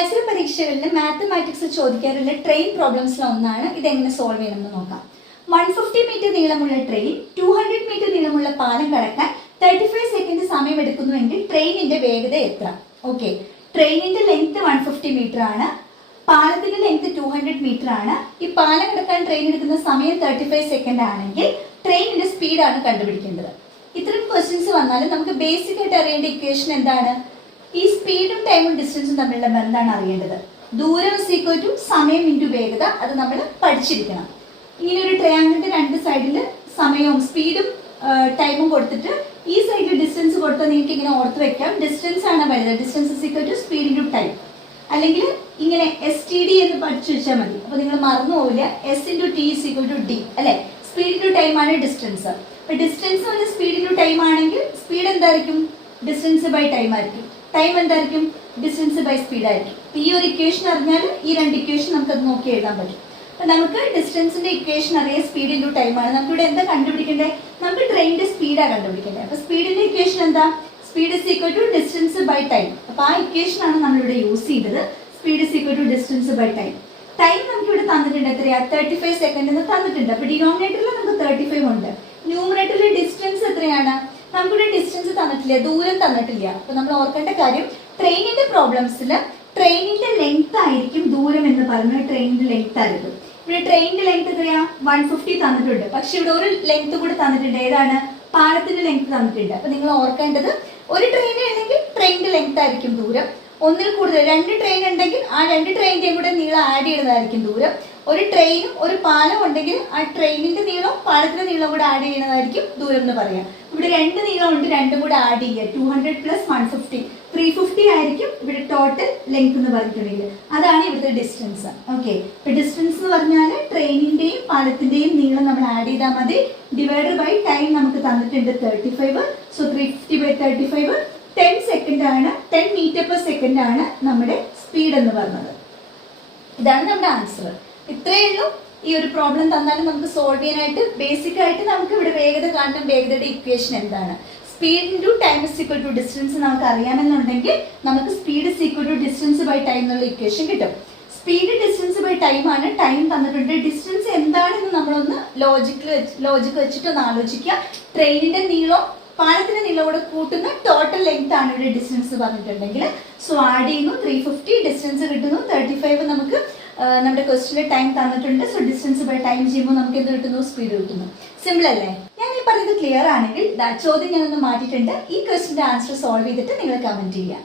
മത്സര പരീക്ഷകളിൽ mathematics ചോദിക്കാറുള്ള train പ്രോബ്ലംസിൽ ഒന്നാണ് ഇതെങ്ങനെ സോൾവ് ചെയ്യണമെന്ന് നോക്കാം. 150 മീറ്റർ നീളമുള്ള ട്രെയിൻ 200 മീറ്റർ നീളമുള്ള പാലം കടക്കാൻ 35 സെക്കൻഡ് സമയമെടുക്കുന്നുവെങ്കിൽ ട്രെയിനിന്റെ വേഗത എത്ര? ഓക്കെ, ട്രെയിനിന്റെ ലെങ്ത് 150 മീറ്റർ ആണ്, പാലത്തിന്റെ ലെങ്ത് 200 മീറ്റർ ആണ്. ഈ പാലം കടക്കാൻ ട്രെയിൻ എടുക്കുന്ന സമയം 35 സെക്കൻഡ് ആണെങ്കിൽ ട്രെയിനിന്റെ സ്പീഡാണ് കണ്ടുപിടിക്കേണ്ടത്. ഇത്തരം ക്വസ്റ്റ്യൻസ് വന്നാൽ നമുക്ക് ബേസിക് ആയിട്ട് അറിയേണ്ട ഇക്വേഷൻ എന്താണ്? ഈ സ്പീഡും ടൈമും ഡിസ്റ്റൻസും തമ്മിലുള്ള ബന്ധമാണ് അറിയേണ്ടത്. ദൂരം ഈക്വൽ ടു സമയം ഇൻറ്റു വേഗത, അത് നമ്മൾ പഠിച്ചിരിക്കണം. ഇങ്ങനെ ഒരു ട്രയാങ്കിളിന്റെ രണ്ട് സൈഡിൽ സമയവും സ്പീഡും ടൈമും കൊടുത്തിട്ട് ഈ സൈഡിൽ ഡിസ്റ്റൻസ് കൊടുത്താൽ നിങ്ങൾക്ക് ഇങ്ങനെ ഓർത്ത് വെക്കാം. ഡിസ്റ്റൻസ് ആണ് വലുത്, distance equal to speed into time. അല്ലെങ്കിൽ ഇങ്ങനെ STD എന്ന് പഠിച്ചു വെച്ചാൽ മതി. അപ്പോൾ നിങ്ങൾ മറന്നു പോവില്ല. S into T is equal to D അല്ലെ? സ്പീഡ് ഇൻറ്റു ടൈം ആണ് ഡിസ്റ്റൻസ്. അപ്പോൾ ഡിസ്റ്റൻസ് ഒരു സ്പീഡ് ഇൻറ്റു ടൈം ആണെങ്കിൽ സ്പീഡ് എന്തായിരിക്കും? ഡിസ്റ്റൻസ് ബൈ ടൈം ആയിരിക്കും. ടൈം എന്തായിരിക്കും? ഡിസ്റ്റൻസ് ബൈ സ്പീഡ് ആയിരിക്കും. ഈ ഒരു ഇക്വേഷൻ അറിഞ്ഞാൽ ഈ രണ്ട് ഇക്വേഷൻ നമുക്കത് നോക്കി എഴുതാൻ പറ്റും. അപ്പൊ നമുക്ക് ഡിസ്റ്റൻസിന്റെ ഇക്വേഷൻ അറിയാം, സ്പീഡ് ഇൻറ്റു ടൈം ആണ്. നമുക്ക് ഇവിടെ എന്താ കണ്ടുപിടിക്കേണ്ടത്? നമുക്ക് ട്രെയിനിന്റെ സ്പീഡാണ് കണ്ടുപിടിക്കേണ്ടത്. അപ്പൊ സ്പീഡിന്റെ ഇക്വേഷൻ എന്താ? Speed is equal to distance by time. അപ്പൊ ആ ഇക്വേഷൻ ആണ് നമ്മളിവിടെ യൂസ് ചെയ്തത്. Speed is equal to distance by time. Time നമുക്ക് ഇവിടെ തന്നിട്ടുണ്ട്, എത്രയാ? 35 സെക്കൻഡ് എന്ന് തന്നിട്ടുണ്ട്. അപ്പൊ ഡിനോമിനേറ്ററിൽ നമുക്ക് 35 ഉണ്ട്. ന്യൂമറേറ്ററിൽ ഡിസ്റ്റൻസ് എത്രയാണ്? നമുക്കിവിടെ ഡിസ്റ്റൻസ് തന്നിട്ടില്ല, ദൂരം തന്നിട്ടില്ല. അപ്പൊ നമ്മൾ ഓർക്കേണ്ട കാര്യം, ട്രെയിനിന്റെ പ്രോബ്ലംസിൽ ട്രെയിനിന്റെ ലെങ്ത് ആയിരിക്കും ദൂരം എന്ന് പറയുന്നത്. ട്രെയിനിന്റെ ലെങ്ത് ആയിരിക്കും. ഇവിടെ ട്രെയിനിന്റെ ലെങ്ത് എത്രയാ? 150 തന്നിട്ടുണ്ട്. പക്ഷെ ഇവിടെ ഒരു ലെങ്ത് കൂടെ തന്നിട്ടുണ്ട്. ഏതാണ്? പാലത്തിന്റെ ലെങ്ത് തന്നിട്ടുണ്ട്. അപ്പൊ നിങ്ങൾ ഓർക്കേണ്ടത്, ഒരു ട്രെയിൻ ഉണ്ടെങ്കിൽ ട്രെയിനിന്റെ ലെങ്ത് ആയിരിക്കും ദൂരം. ഒന്നിൽ കൂടുതൽ 2 ട്രെയിൻ ഉണ്ടെങ്കിൽ ആ 2 ട്രെയിനിന്റെയും കൂടെ നീളം ആഡ് ചെയ്യുന്നതായിരിക്കും ദൂരം. ഒരു ട്രെയിനും ഒരു പാലം ഉണ്ടെങ്കിൽ ആ ട്രെയിനിന്റെ നീളവും പാലത്തിന്റെ നീളവും കൂടെ ആഡ് ചെയ്യുന്നതായിരിക്കും ദൂരം എന്ന് പറയാം. ഇവിടെ 2 നീളം ഉണ്ട്, രണ്ടും കൂടെ ആഡ് ചെയ്യുക. 200 പ്ലസ് 150 350 ആയിരിക്കും ഇവിടെ ടോട്ടൽ ലെങ്ത് എന്ന് പറഞ്ഞിട്ടുണ്ടെങ്കിൽ. അതാണ് ഇവിടുത്തെ ഡിസ്റ്റൻസ്. ഓക്കെ, ഇപ്പൊ ഡിസ്റ്റൻസ് എന്ന് പറഞ്ഞാൽ ട്രെയിനിന്റെയും പാലത്തിന്റെയും നീളം നമ്മൾ ആഡ് ചെയ്താൽ മതി. ഡിവൈഡ് ബൈ ടൈം നമുക്ക് തന്നിട്ടുണ്ട് 35. സോ 350 ബൈ 35 10 സെക്കൻഡ് ആണ്. 10 മീറ്റർ പെർ സെക്കൻഡ് ആണ് നമ്മുടെ സ്പീഡ് എന്ന് പറഞ്ഞത്. ഇതാണ് നമ്മുടെ ആൻസർ. ഇത്രയേ ഉള്ളൂ. ഈ ഒരു പ്രോബ്ലം തന്നാലും നമുക്ക് സോൾവ് ചെയ്യാനായിട്ട് ബേസിക് ആയിട്ട് നമുക്ക് ഇവിടെ വേഗത കാണണം. വേഗതയുടെ ഇക്വേഷൻ എന്താണ്? Speed into time is equal to distance നമുക്ക് അറിയാമെന്നുണ്ടെങ്കിൽ നമുക്ക് speed is equal to distance by time എന്നുള്ള ഇക്വേഷൻ കിട്ടും. സ്പീഡ് ഡിസ്റ്റൻസ് ബൈ ടൈം ആണ്. ടൈം തന്നിട്ടുണ്ട്. ഡിസ്റ്റൻസ് എന്താണെന്ന് നമ്മളൊന്ന് ലോജിക്ക് വെച്ചിട്ടൊന്ന് ആലോചിക്കുക. ട്രെയിനിന്റെ നീളം പാലത്തിന്റെ നീളം കൂടെ കൂട്ടുന്ന ടോട്ടൽ ലെങ്ത് ആണ് ഇവിടെ ഡിസ്റ്റൻസ് പറഞ്ഞിട്ടുണ്ടെങ്കിൽ. സോ ആഡ് ചെയ്യുന്നു, 350 ഡിസ്റ്റൻസ് കിട്ടുന്നു. 35 നമുക്ക് നമ്മുടെ ക്വസ്റ്റിലെ ടൈം തന്നിട്ടുണ്ട്. സോ ഡിസ്റ്റൻസ് ബൈ ടൈം ചെയ്യുമ്പോൾ നമുക്ക് എന്ത് കിട്ടുന്നു? സ്പീഡ് കിട്ടുന്നു. സിമ്പിൾ അല്ലേ? ഞാൻ ഈ പറയുന്നത് ക്ലിയർ ആണെങ്കിൽ ചോദ്യം ഞാനൊന്ന് മാറ്റിയിട്ടുണ്ട്. ഈ ക്വസ്റ്റിന്റെ ആൻസർ സോൾവ് ചെയ്തിട്ട് നിങ്ങൾ കമന്റ് ചെയ്യുക.